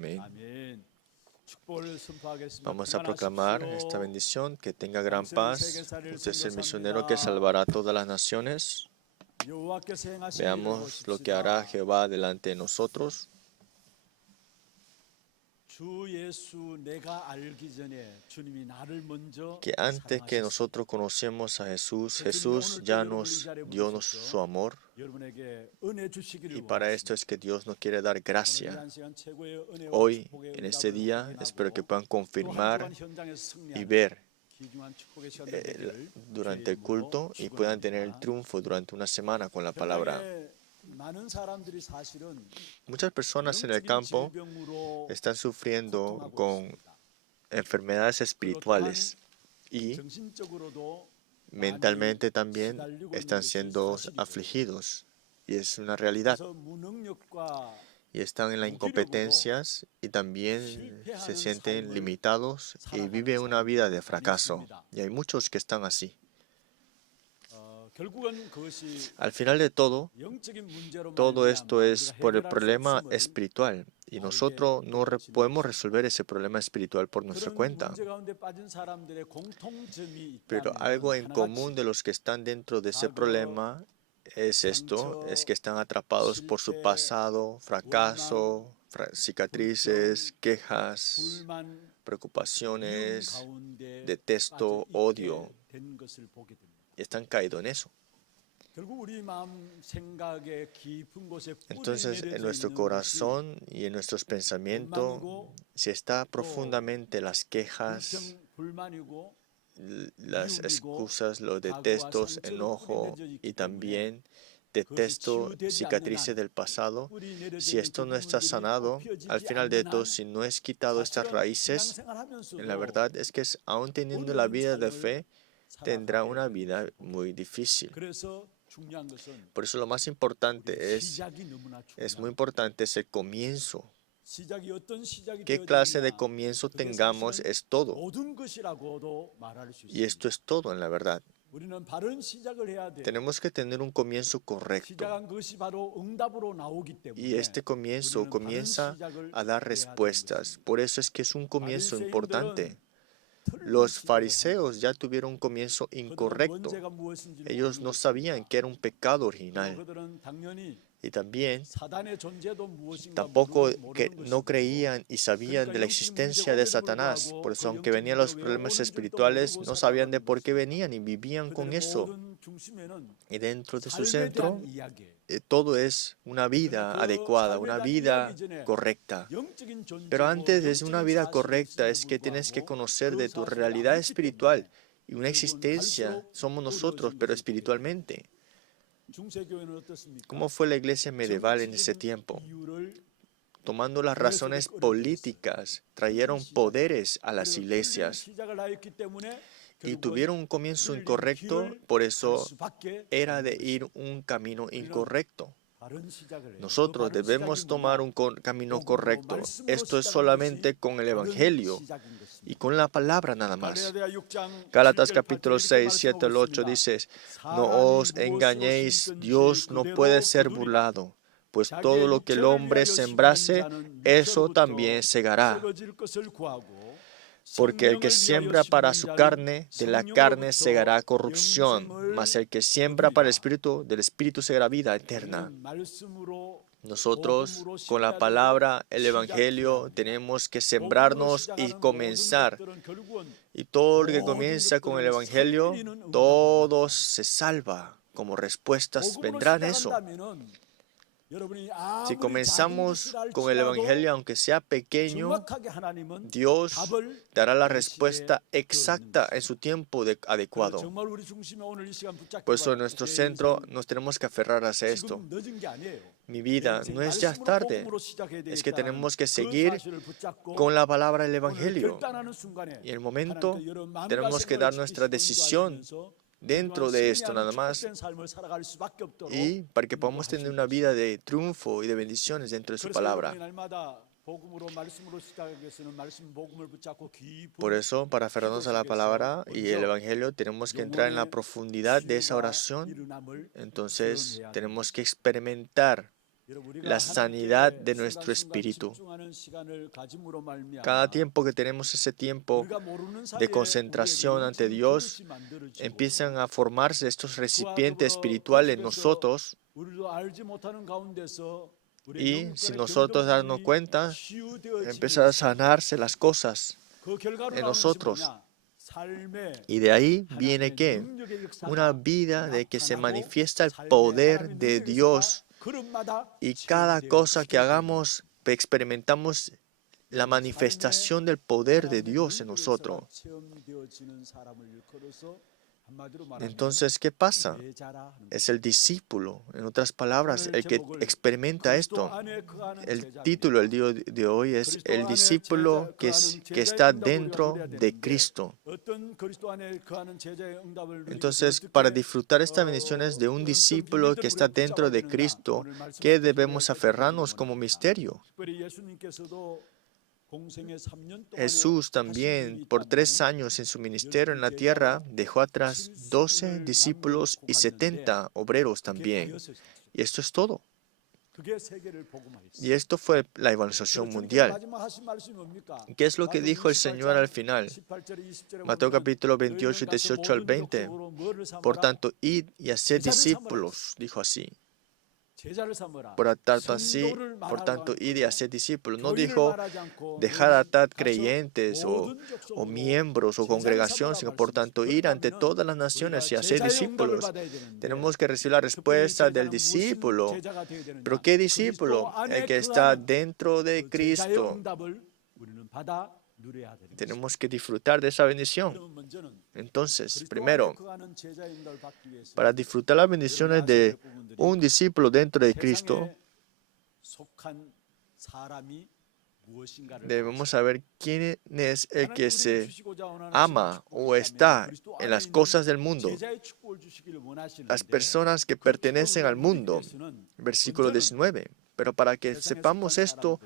Amén. Vamos a proclamar esta bendición, que tenga gran paz. Usted es el misionero que salvará a todas las naciones. Veamos lo que hará Jehová delante de nosotros. Que antes que nosotros conocemos a Jesús, Jesús ya nos dio su amor. Y para esto es que Dios nos quiere dar gracia. Hoy, en este día, espero que puedan confirmar y ver durante el culto y puedan tener el triunfo durante una semana con la palabra. Muchas personas en el campo están sufriendo con enfermedades espirituales y mentalmente también están siendo afligidos, y es una realidad. Y están en las incompetencias y también se sienten limitados y viven una vida de fracaso. Y hay muchos que están así. Al final de todo esto es por el problema espiritual, y nosotros no podemos resolver ese problema espiritual por nuestra cuenta. Pero algo en común de los que están dentro de ese problema es esto, es que están atrapados por su pasado, fracaso, cicatrices, quejas, preocupaciones, detesto, odio, y están caídos en eso. Entonces, en nuestro corazón y en nuestros pensamientos, si está profundamente las quejas, las excusas, los detestos, enojo y también detesto, cicatrices del pasado, si esto no está sanado, al final de todo, si no es quitado estas raíces, en la verdad es que aún teniendo la vida de fe, tendrá una vida muy difícil. Por eso lo más importante es muy importante ese comienzo. ¿Qué clase de comienzo tengamos es todo? Y esto es todo en la verdad. Tenemos que tener un comienzo correcto. Y este comienzo comienza a dar respuestas. Por eso es que es un comienzo importante. Los fariseos ya tuvieron un comienzo incorrecto. Ellos no sabían que era un pecado original. Y también tampoco no creían y sabían de la existencia de Satanás. Por eso, aunque venían los problemas espirituales, no sabían de por qué venían y vivían con eso. Y dentro de su centro, todo es una vida adecuada, una vida correcta. Pero antes de una vida correcta es que tienes que conocer de tu realidad espiritual, y una existencia somos nosotros, pero espiritualmente. ¿Cómo fue la iglesia medieval en ese tiempo? Tomando las razones políticas, trajeron poderes a las iglesias y tuvieron un comienzo incorrecto, por eso era de ir un camino incorrecto. Nosotros debemos tomar un camino correcto. Esto es solamente con el Evangelio y con la palabra nada más. Gálatas capítulo 6, 7 al 8 dice: no os engañéis, Dios no puede ser burlado, pues todo lo que el hombre sembrase, eso también segará. Porque el que siembra para su carne, de la carne segará corrupción, mas el que siembra para el Espíritu, del Espíritu segará vida eterna. Nosotros, con la palabra, el Evangelio, tenemos que sembrarnos y comenzar. Y todo el que comienza con el Evangelio, todo se salva. Como respuestas vendrán eso. Si comenzamos con el Evangelio, aunque sea pequeño, Dios dará la respuesta exacta en su tiempo adecuado. Por eso en nuestro centro nos tenemos que aferrar hacia esto. Mi vida no es ya tarde, es que tenemos que seguir con la palabra del Evangelio. Y en el momento tenemos que dar nuestra decisión dentro de esto nada más, y para que podamos tener una vida de triunfo y de bendiciones dentro de su palabra. Por eso, para aferrarnos a la palabra y el Evangelio, tenemos que entrar en la profundidad de esa oración. Entonces, tenemos que experimentar la sanidad de nuestro espíritu. Cada tiempo que tenemos ese tiempo de concentración ante Dios, empiezan a formarse estos recipientes espirituales en nosotros, y sin nosotros darnos cuenta, empiezan a sanarse las cosas en nosotros. Y de ahí viene que una vida de que se manifiesta el poder de Dios, y cada cosa que hagamos experimentamos la manifestación del poder de Dios en nosotros. Entonces, ¿qué pasa? Es el discípulo, en otras palabras, el que experimenta esto. El título del día de hoy es el discípulo que está dentro de Cristo. Entonces, para disfrutar estas bendiciones de un discípulo que está dentro de Cristo, ¿qué debemos aferrarnos como misterio? Jesús también, por 3 años en su ministerio en la tierra, dejó atrás 12 discípulos y 70 obreros también. Y esto es todo. Y esto fue la evangelización mundial. ¿Qué es lo que dijo el Señor al final? Mateo capítulo 28, 18 al 20. Por tanto, id y haced discípulos, dijo así. Por tanto, id y haced discípulos. No dijo dejar atar creyentes o miembros o congregación, sino por tanto ir ante todas las naciones y hacer discípulos. Tenemos que recibir la respuesta del discípulo. ¿Pero qué discípulo? El que está dentro de Cristo. Tenemos que disfrutar de esa bendición. Entonces, primero, para disfrutar las bendiciones de un discípulo dentro de Cristo, debemos saber quién es el que se ama o está en las cosas del mundo. Las personas que pertenecen al mundo, versículo 19. Pero para que sepamos esto,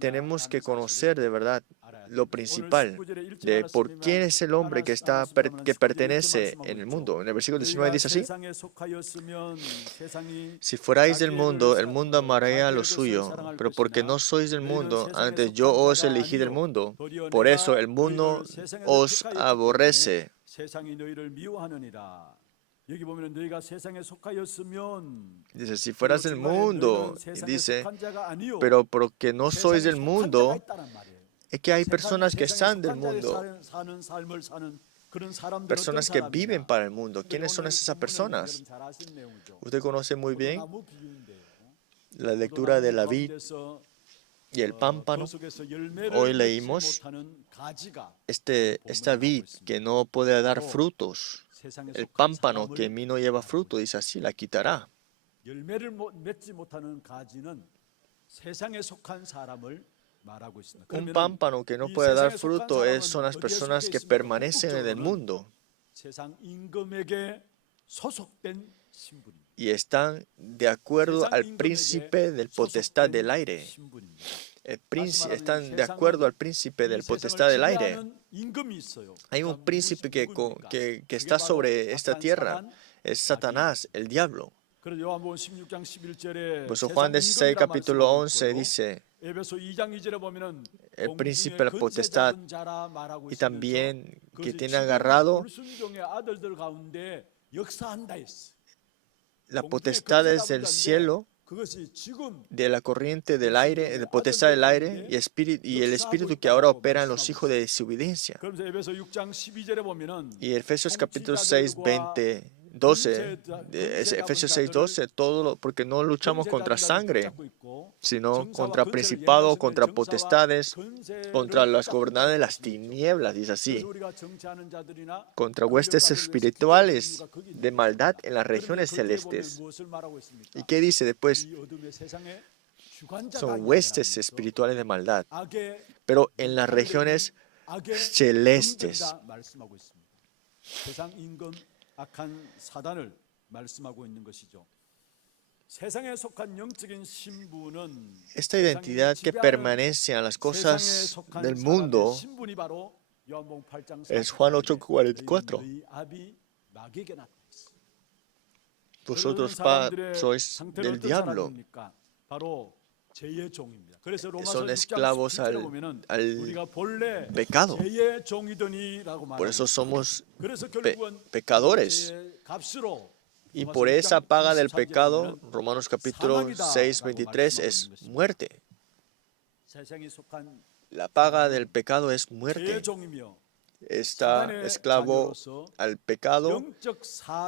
tenemos que conocer de verdad lo principal de por quién es el hombre que pertenece en el mundo. En el versículo 19 dice así: si fuerais del mundo, el mundo amaría lo suyo, pero porque no sois del mundo, antes yo os elegí del mundo. Por eso el mundo os aborrece. Dice, si fueras del mundo, dice, pero porque no sois del mundo, es que hay personas que están del mundo, personas que viven para el mundo. ¿Quiénes son esas personas? Usted conoce muy bien la lectura de la vid y el pámpano. Hoy leímos esta vid que no puede dar frutos. El pámpano que en mí no lleva fruto, dice así, la quitará. Un pámpano que no puede dar fruto son las personas que permanecen en el mundo y están de acuerdo al príncipe del potestad del aire. Están de acuerdo al príncipe del potestad del aire. Hay un príncipe que está sobre esta tierra, es Satanás, el diablo. Pues Juan 16, capítulo 11 dice, el príncipe de la potestad, y también que tiene agarrado la potestad desde el cielo, de la corriente del aire, de potestad del aire y el espíritu que ahora opera en los hijos de desobediencia. Y Efesios capítulo 6, 12, Efesios 6, 12, porque no luchamos contra sangre, sino contra principados, contra potestades, contra las gobernantes de las tinieblas, dice así, contra huestes espirituales de maldad en las regiones celestes. ¿Y qué dice después? Son huestes espirituales de maldad, pero en las regiones celestes. Esta identidad que permanece a las cosas del mundo es Juan 8:44. vosotros sois del diablo. Son esclavos al pecado. Por eso somos pecadores. Y por esa paga del pecado, Romanos capítulo 6, 23, es muerte. La paga del pecado es muerte. Está esclavo al pecado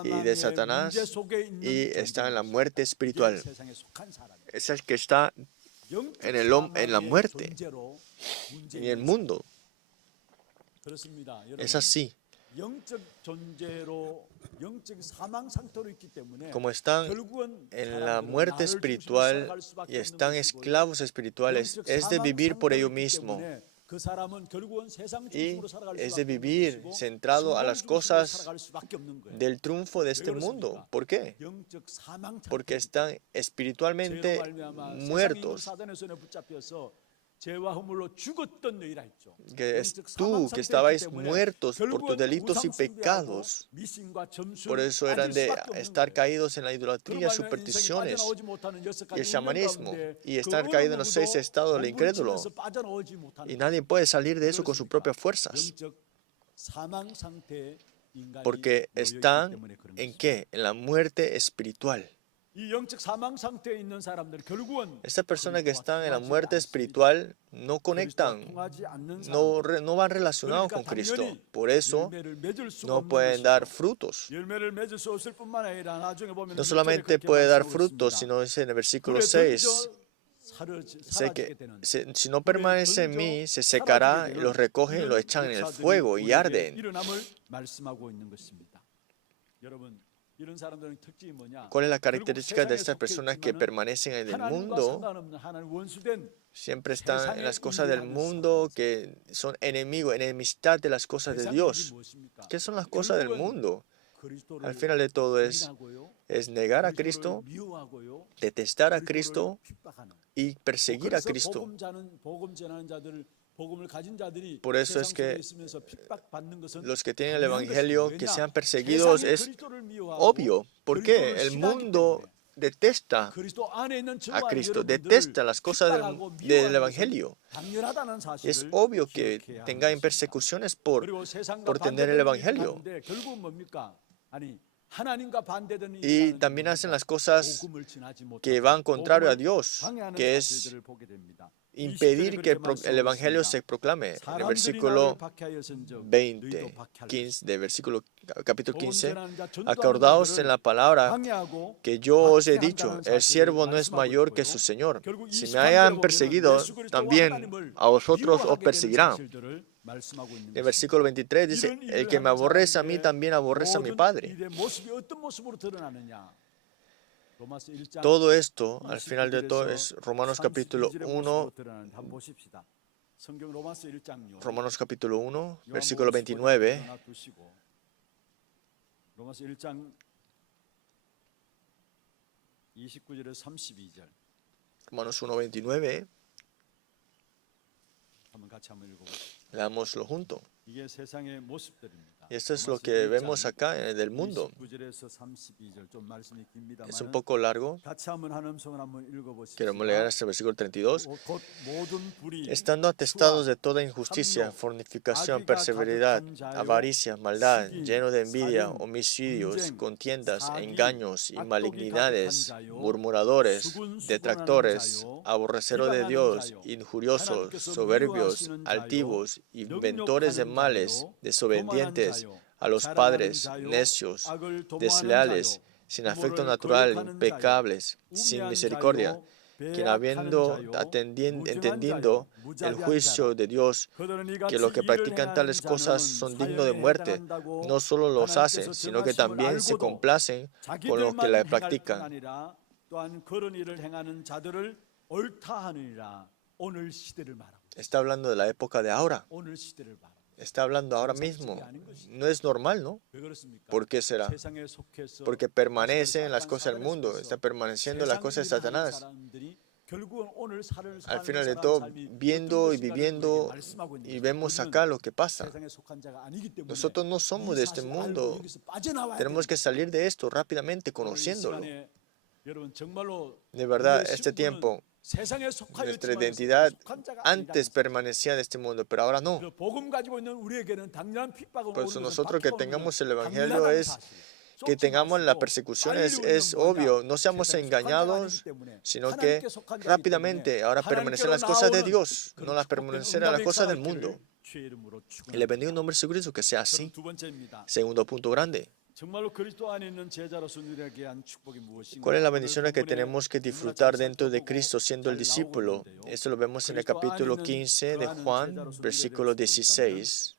y de Satanás y está en la muerte espiritual. Es el que está en la muerte, en el mundo. Es así. Como están en la muerte espiritual y están esclavos espirituales, es de vivir por ello mismo. Y es de vivir centrado a las cosas del triunfo de este mundo. ¿Por qué? Porque están espiritualmente muertos. Que es tú que estabais muertos por tus delitos y pecados. Por eso eran de estar caídos en la idolatría, supersticiones y el chamanismo, y estar caídos en los 6 estados del incrédulo. Y nadie puede salir de eso con sus propias fuerzas. Porque están ¿en qué? En la muerte espiritual. Estas personas que están en la muerte espiritual no conectan, no van relacionados con Cristo. Por eso no pueden dar frutos. No solamente puede dar frutos, sino dice en el versículo 6, sé que si no permanece en mí, se secará, y los recogen y los echan en el fuego y arden. ¿Cuál es la característica de estas personas que permanecen en el mundo? Siempre están en las cosas del mundo, que son enemistad de las cosas de Dios. ¿Qué son las cosas del mundo? Al final de todo es negar a Cristo, detestar a Cristo y perseguir a Cristo. Por eso es que los que tienen el Evangelio, que sean perseguidos, es obvio. ¿Por qué? El mundo detesta a Cristo, detesta las cosas del Evangelio. Y es obvio que tengan persecuciones por tener el Evangelio. Y también hacen las cosas que van contrario a Dios, que es impedir que el Evangelio se proclame. En el versículo 20, 15, de capítulo 15, acordaos en la palabra que yo os he dicho, el siervo no es mayor que su Señor. Si me hayan perseguido, también a vosotros os perseguirán. En el versículo 23 dice, el que me aborrece a mí, también aborrece a mi Padre. Todo esto, al final de todo, es Romanos capítulo 1, versículo 29. Romanos 1, 29. Leámoslo junto. Y esto es lo que vemos acá en el mundo. Es un poco largo. Queremos leer hasta el versículo 32. Estando atestados de toda injusticia, fornicación, perseveridad, avaricia, maldad, lleno de envidia, homicidios, contiendas, engaños y malignidades, murmuradores, detractores, aborreceros de Dios, injuriosos, soberbios, altivos, inventores de males, desobedientes a los padres, necios, desleales, sin afecto natural, impecables, sin misericordia, quien habiendo entendiendo el juicio de Dios, que los que practican tales cosas son dignos de muerte, no solo los hacen, sino que también se complacen con los que la practican. Está hablando de la época de ahora. Está hablando ahora mismo. No es normal, ¿no? ¿Por qué será? Porque permanece en las cosas del mundo. Está permaneciendo en las cosas de Satanás. al final de todo, viendo y viviendo y vemos acá lo que pasa. Nosotros no somos de este mundo. Tenemos que salir de esto rápidamente, conociéndolo. De verdad, este tiempo, nuestra identidad antes permanecía en este mundo, pero ahora no. Por eso nosotros que tengamos el Evangelio es que tengamos la persecución es obvio. No seamos engañados, sino que rápidamente ahora permanecer en las cosas de Dios, no las permanecer en las cosas del mundo. Y le bendigo en nombre de Jesucristo que sea así. Segundo punto grande. ¿Cuál es la bendición que tenemos que disfrutar dentro de Cristo siendo el discípulo? Esto lo vemos en el capítulo 15 de Juan, versículo 16.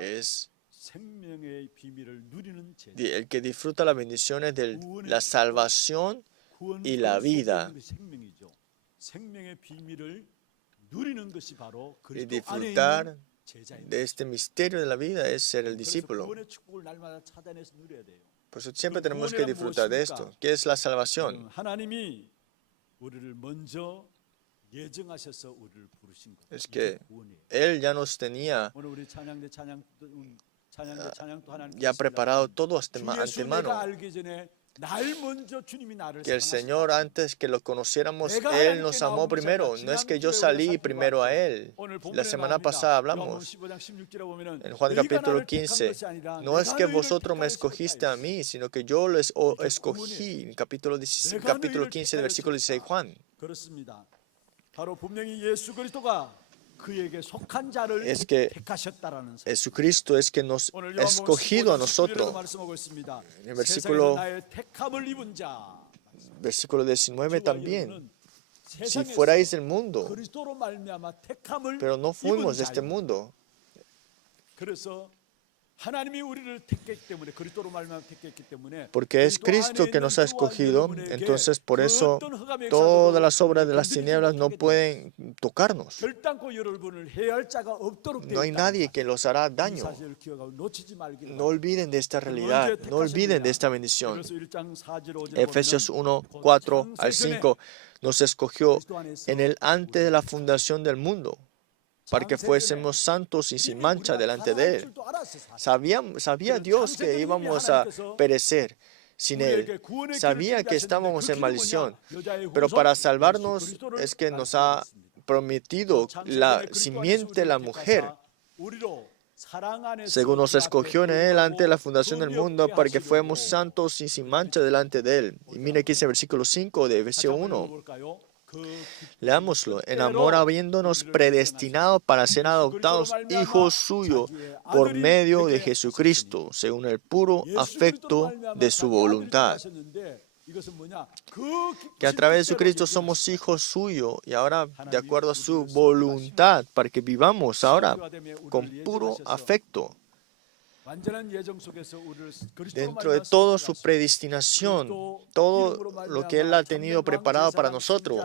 Es el que disfruta las bendiciones de la salvación y la vida. Y disfrutar de este misterio de la vida es ser el discípulo. Por eso siempre tenemos que disfrutar de esto. ¿Qué es la salvación? Es que Él ya nos tenía ya preparado todo antemano. Que el Señor, antes que lo conociéramos, Él nos amó primero. No es que yo salí primero a Él. La semana pasada hablamos en Juan capítulo 15. No es que vosotros me escogiste a mí, sino que yo les escogí. En capítulo 15, versículo 16, Juan. Es que Jesucristo es que nos ha escogido a nosotros. En el versículo 19 también. Si fuerais del mundo, pero no fuimos de este mundo. Porque es Cristo que nos ha escogido, entonces por eso todas las obras de las tinieblas no pueden tocarnos. No hay nadie que los hará daño. No olviden de esta realidad, no olviden de esta bendición. Efesios 1, 4 al 5 nos escogió en Él antes de la fundación del mundo, para que fuésemos santos y sin mancha delante de Él. Sabía Dios que íbamos a perecer sin Él. Sabía que estábamos en maldición. Pero para salvarnos es que nos ha prometido la simiente de la mujer. Según nos escogió en Él antes de la fundación del mundo, para que fuéramos santos y sin mancha delante de Él. Y mire aquí ese versículo 5 de Efesios 1. Leámoslo. En amor habiéndonos predestinado para ser adoptados hijos suyos por medio de Jesucristo, según el puro afecto de su voluntad. Que a través de Jesucristo somos hijos suyos y ahora de acuerdo a su voluntad, para que vivamos ahora con puro afecto. Dentro de toda su predestinación, todo lo que Él ha tenido preparado para nosotros.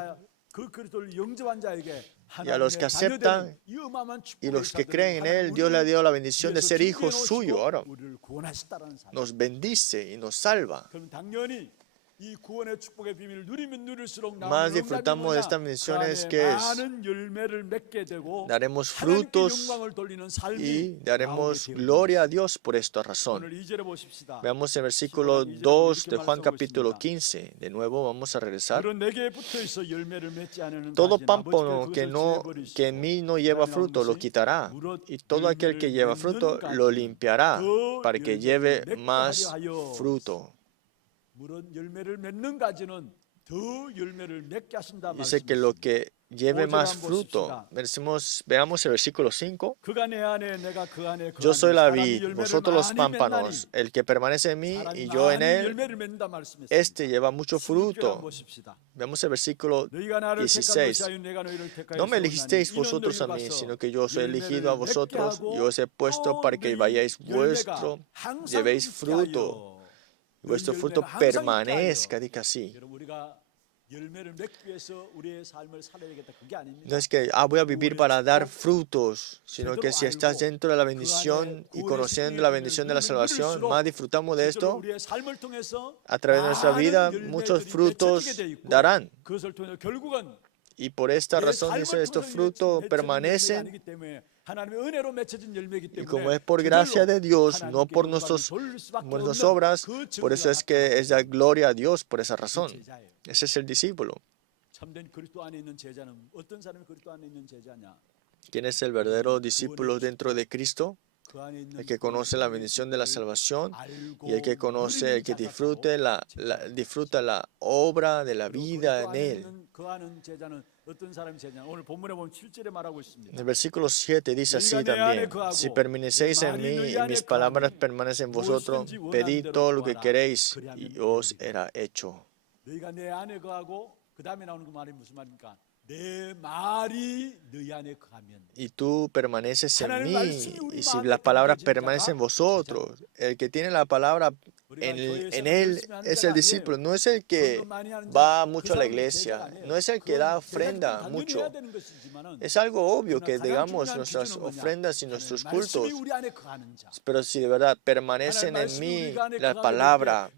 Y a los que aceptan y los que creen en Él, Dios le ha dado la bendición de ser hijos suyos. Ahora nos bendice y nos salva. Más disfrutamos de estas bendiciones que daremos frutos y daremos gloria a Dios por esta razón. Veamos el versículo 2 de Juan capítulo 15. De nuevo vamos a regresar. Todo pámpano que en mí no lleva fruto lo quitará, y todo aquel que lleva fruto lo limpiará para que lleve más fruto. Dice que lo que lleve más fruto. Veamos el versículo 5. Yo soy la vid, vosotros los pámpanos. El que permanece en mí y yo en él, este lleva mucho fruto. Veamos el versículo 16. No me elegisteis vosotros a mí, sino que yo os he elegido a vosotros y os he puesto para que vayáis llevéis fruto. Vuestro fruto permanezca, diga así. No es que voy a vivir para dar frutos, sino que si estás dentro de la bendición y conociendo la bendición de la salvación, más disfrutamos de esto, a través de nuestra vida, muchos frutos darán. Y por esta razón dice, estos frutos permanecen. Y como es por gracia de Dios, no por nuestras obras, por eso es que es la gloria a Dios por esa razón. Ese es el discípulo. ¿Quién es el verdadero discípulo dentro de Cristo? El que conoce la bendición de la salvación y el que conoce, el que disfruta la obra de la vida en Él. En el versículo 7 dice así también: si permanecéis en mí y mis palabras permanecen en vosotros, pedid todo lo que queréis y os será hecho. Y tú permaneces en mí, y si las palabras permanecen en vosotros, el que tiene la palabra en él es el discípulo, no es el que va mucho a la iglesia, no es el que da ofrenda mucho. Es algo obvio que digamos nuestras ofrendas y nuestros cultos, pero si de verdad permanecen en mí la palabra,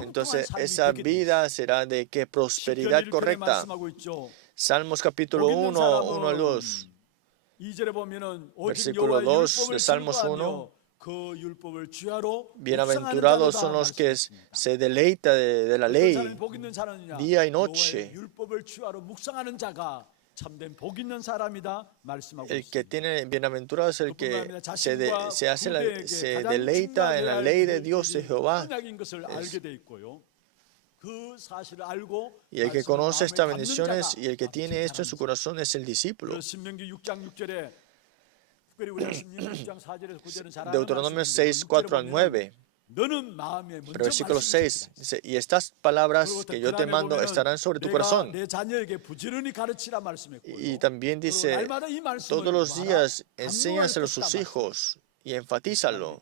entonces esa vida será de qué prosperidad correcta. Salmos capítulo 1 al 2. Versículo 2 de Salmos 1. Bienaventurados son los que se deleitan de la ley día y noche. El que tiene bienaventurado es el que se deleita en la ley de Dios de Jehová. Y el que conoce estas bendiciones y el que tiene esto en su corazón es el discípulo. Deuteronomio 6, 4 al 9. Pero versículo 6 dice: y estas palabras que yo te mando estarán sobre tu corazón. Y también dice: todos los días enséñaselo a sus hijos y enfatízalo.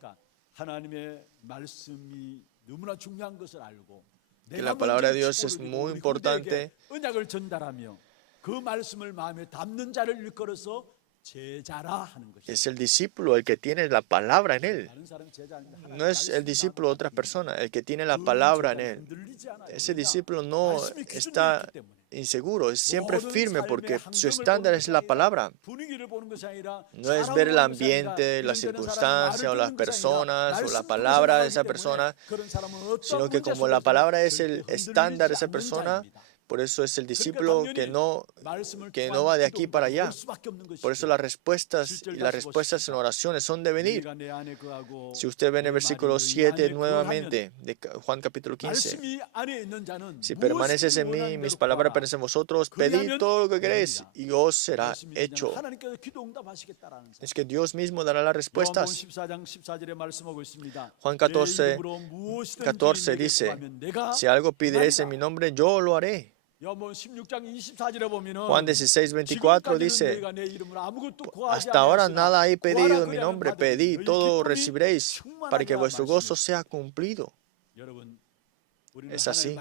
Que la palabra de Dios es muy importante. Es el discípulo el que tiene la palabra en él. No es el discípulo de otra persona, el que tiene la palabra en él. Ese discípulo no está inseguro, es siempre firme porque su estándar es la palabra. No es ver el ambiente, la circunstancia o las personas o la palabra de esa persona, sino que como la palabra es el estándar de esa persona, por eso es el discípulo que no va de aquí para allá. Por eso las respuestas en oraciones son de venir. Si usted ve en el versículo 7 nuevamente de Juan capítulo 15, si permaneces en mí, mis palabras permanecen en vosotros, pedid todo lo que queréis y os será hecho. Es que Dios mismo dará las respuestas. Juan 14 dice: si algo pediréis en mi nombre, yo lo haré. Juan 16, 24 dice: hasta ahora nada he pedido en mi nombre, pedid, todo recibiréis, para que vuestro gozo sea cumplido. Es así.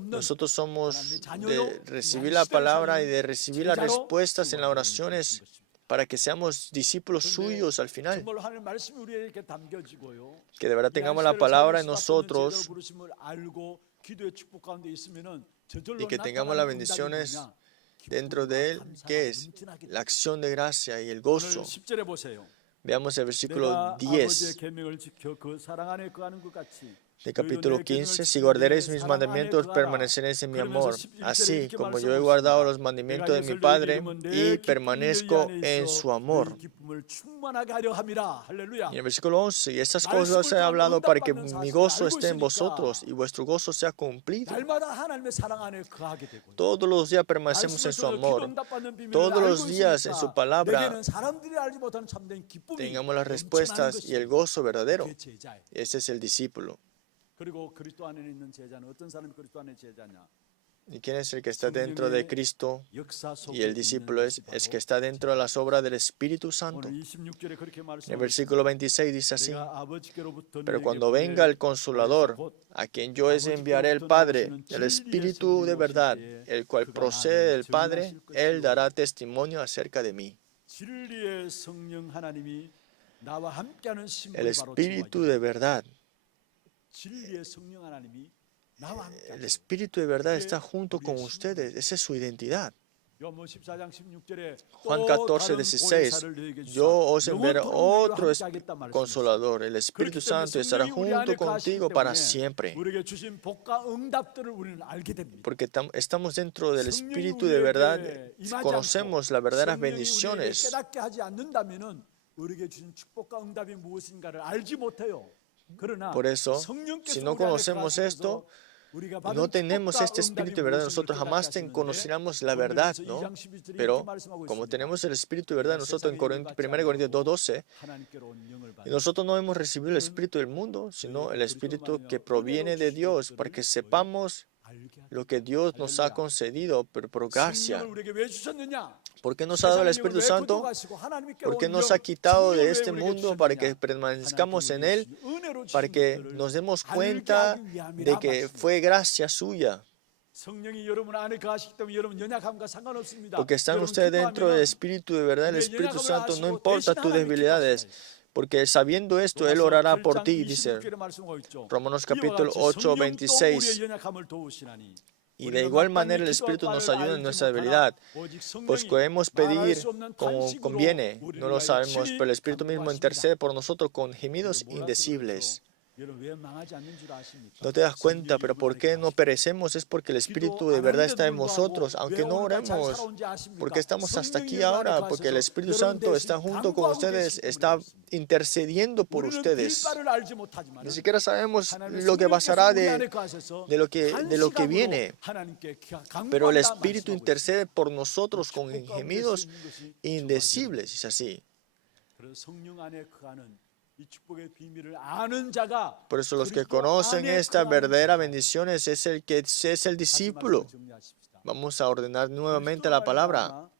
Nosotros somos de recibir la palabra y de recibir las respuestas en las oraciones para que seamos discípulos suyos al final. Que de verdad tengamos la palabra en nosotros y que tengamos las bendiciones dentro de Él, que es la acción de gracia y el gozo. Veamos el versículo 10 del capítulo 15. Si guardaréis mis mandamientos, permaneceréis en mi amor, así como yo he guardado los mandamientos de mi Padre y permanezco en su amor. Y en el versículo 11, y estas cosas os he hablado para que mi gozo esté en vosotros y vuestro gozo sea cumplido. Todos los días permanecemos en su amor. Todos los días en su palabra tengamos las respuestas y el gozo verdadero. Ese es el discípulo. ¿Y quién es el que está dentro de Cristo? Y el discípulo es que está dentro de las obras del Espíritu Santo. En el versículo 26 dice así: pero cuando venga el Consolador, a quien yo os enviaré el Padre, el Espíritu de verdad, el cual procede del Padre, Él dará testimonio acerca de mí. El Espíritu de verdad. El Espíritu de verdad está junto con ustedes. Esa es su identidad. Juan 14, 16. Yo os enviaré otro Consolador. El Espíritu Santo estará junto contigo para siempre. Porque estamos dentro del Espíritu de verdad. Conocemos las verdaderas bendiciones. Por eso, si no conocemos esto, no tenemos este Espíritu de verdad, nosotros jamás conoceremos la verdad, ¿no? Pero como tenemos el Espíritu de verdad, nosotros en 1 Corintios 2:12, nosotros no hemos recibido el Espíritu del mundo, sino el Espíritu que proviene de Dios, para que sepamos lo que Dios nos ha concedido por gracia. ¿Por qué nos ha dado el Espíritu Santo? ¿Por qué nos ha quitado de este mundo para que permanezcamos en Él? Para que nos demos cuenta de que fue gracia suya. Porque están ustedes dentro del Espíritu de verdad, el Espíritu Santo, no importa tus debilidades. Porque sabiendo esto, Él orará por ti, dice Romanos capítulo 8, 26. Y de igual manera el Espíritu nos ayuda en nuestra debilidad, pues podemos pedir como conviene, no lo sabemos, pero el Espíritu mismo intercede por nosotros con gemidos indecibles. No te das cuenta, pero ¿por qué no perecemos? Es porque el Espíritu de verdad está en nosotros, aunque no oremos. Porque estamos hasta aquí ahora, porque el Espíritu Santo está junto con ustedes, está intercediendo por ustedes. Ni siquiera sabemos lo que pasará de lo que viene, pero el Espíritu intercede por nosotros con gemidos indecibles, es así. Por eso los que conocen estas verdaderas bendiciones es el que es el discípulo. Vamos a ordenar nuevamente la palabra.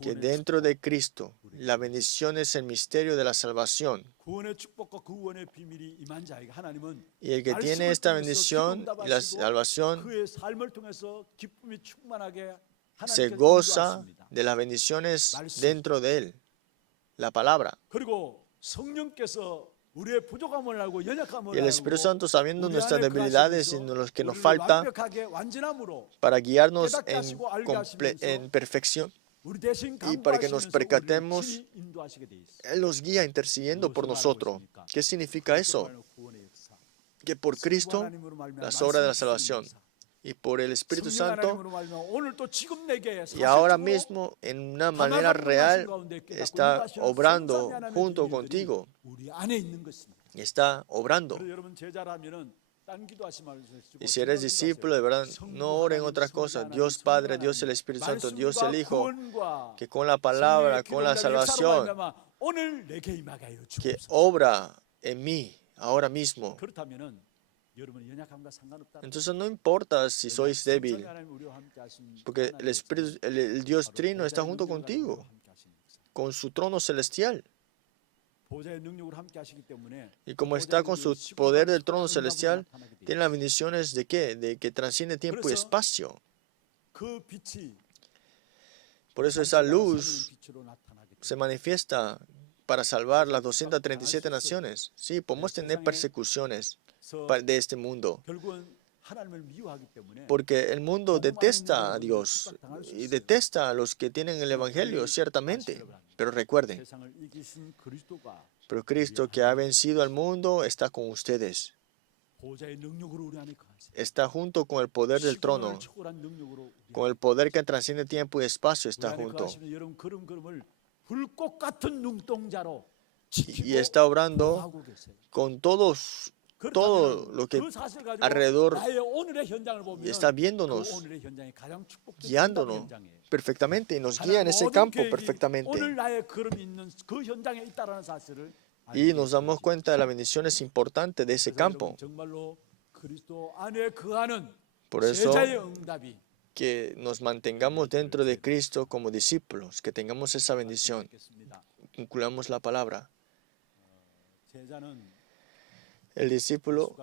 Que dentro de Cristo la bendición es el misterio de la salvación. Y el que tiene esta bendición y la salvación se goza de las bendiciones dentro de él. La palabra. Y el Espíritu Santo, sabiendo nuestras debilidades y los que nos falta, para guiarnos en perfección y para que nos percatemos, Él nos guía intercediendo por nosotros. ¿Qué significa eso? Que por Cristo, las obras de la salvación, y por el Espíritu Santo, y ahora mismo en una manera real está obrando junto contigo. Y está obrando. Y si eres discípulo, de verdad, no oren otras cosas. Dios Padre, Dios el Espíritu Santo, Dios el Hijo, que con la palabra, con la salvación, que obra en mí ahora mismo. Entonces no importa si sois débil, porque el Dios Trino está junto contigo, con su trono celestial. Y como está con su poder del trono celestial, tiene las bendiciones de ¿qué? De que trasciende tiempo y espacio. Por eso esa luz se manifiesta para salvar las 237 naciones. Sí, podemos tener persecuciones de este mundo, porque el mundo detesta a Dios y detesta a los que tienen el Evangelio, ciertamente. Pero recuerden, pero Cristo, que ha vencido al mundo, está con ustedes. Está junto con el poder del trono, con el poder que trasciende tiempo y espacio, está junto. Y está obrando con todo lo que alrededor está viéndonos, guiándonos perfectamente, y nos guía en ese campo perfectamente. Y nos damos cuenta de las bendiciones importantes de ese campo. Por eso, que nos mantengamos dentro de Cristo como discípulos, que tengamos esa bendición. Concluyamos la palabra. El discípulo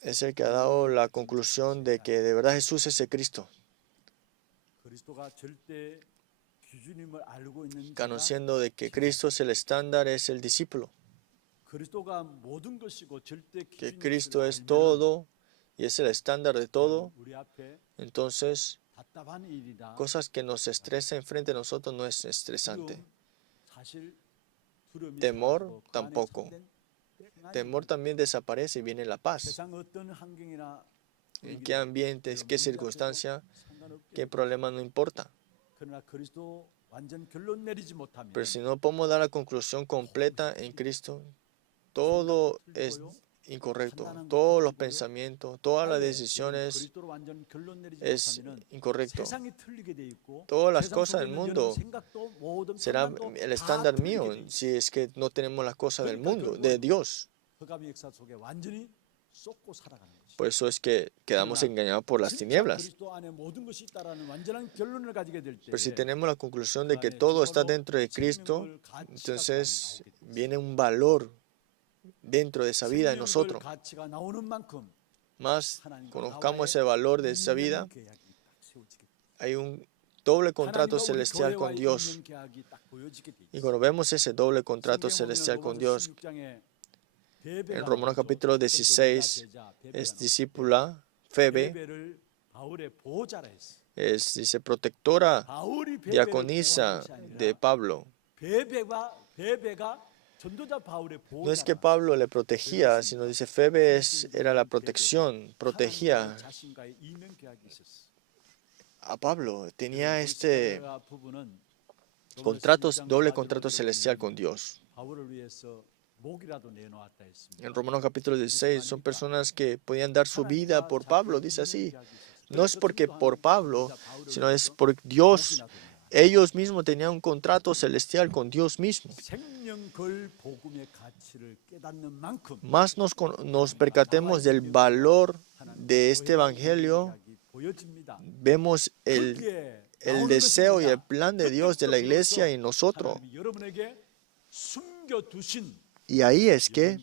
es el que ha dado la conclusión de que de verdad Jesús es el Cristo, conociendo de que Cristo es el estándar, es el discípulo, que Cristo es todo y es el estándar de todo. Entonces, cosas que nos estresan enfrente de nosotros no es estresante. Temor tampoco. Temor también desaparece y viene la paz. ¿En qué ambiente, qué circunstancia, qué problema no importa? Pero si no podemos dar la conclusión completa en Cristo, todo es incorrecto. Todos los pensamientos, todas las decisiones es incorrecto. Todas las cosas del mundo será el estándar mío si es que no tenemos las cosas del mundo, de Dios. Por eso es que quedamos engañados por las tinieblas. Pero si tenemos la conclusión de que todo está dentro de Cristo, entonces viene un valor dentro de esa vida en nosotros. Más conozcamos ese valor de esa vida, hay un doble contrato celestial con Dios. Y cuando vemos ese doble contrato celestial con Dios, en Romanos capítulo 16, es discípula, Febe, es, dice, protectora, diaconisa de Pablo. No es que Pablo le protegía, sino dice, Febe era la protección, protegía a Pablo. Tenía este doble contrato celestial con Dios. En Romanos capítulo 16 son personas que podían dar su vida por Pablo, dice así. No es porque por Pablo, sino es por Dios. Ellos mismos tenían un contrato celestial con Dios mismo. Más nos percatemos del valor de este evangelio, vemos el deseo y el plan de Dios de la iglesia en nosotros. Y ahí es que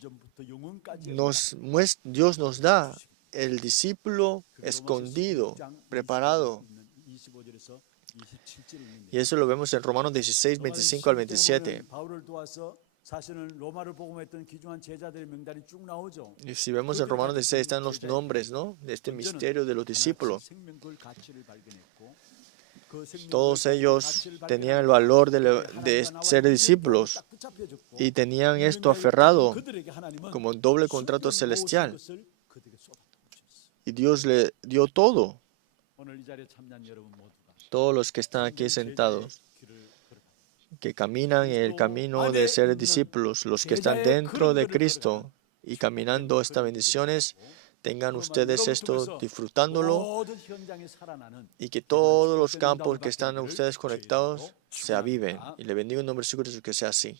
Dios nos da el discípulo escondido, preparado. Y eso lo vemos en Romanos 16, 25 al 27. Y si vemos en Romanos 16 están los nombres, ¿no?, de este misterio de los discípulos. Todos ellos tenían el valor de ser discípulos y tenían esto aferrado como un doble contrato celestial. Y Dios le dio todo. Todos los que están aquí sentados, que caminan en el camino de ser discípulos, los que están dentro de Cristo y caminando estas bendiciones, tengan ustedes esto disfrutándolo y que todos los campos que están ustedes conectados se aviven. Y le bendigo en nombre de Cristo que sea así.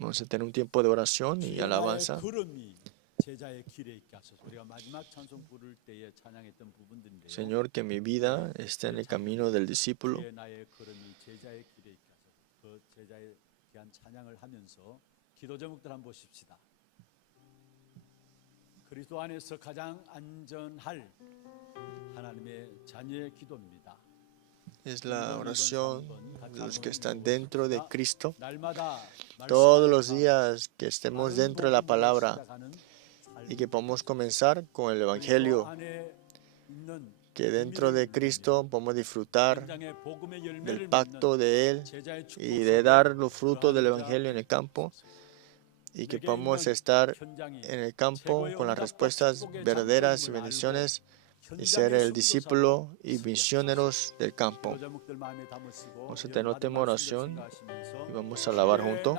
Vamos a tener un tiempo de oración y alabanza. Señor, que mi vida esté en el camino del discípulo. Es la oración de los que están dentro de Cristo. Todos los días que estemos dentro de la palabra y que podamos comenzar con el Evangelio, que dentro de Cristo podamos disfrutar del pacto de Él y de dar los frutos del Evangelio en el campo, y que podamos estar en el campo con las respuestas verdaderas y bendiciones y ser el discípulo y misioneros del campo. Vamos a tener una oración y vamos a alabar juntos.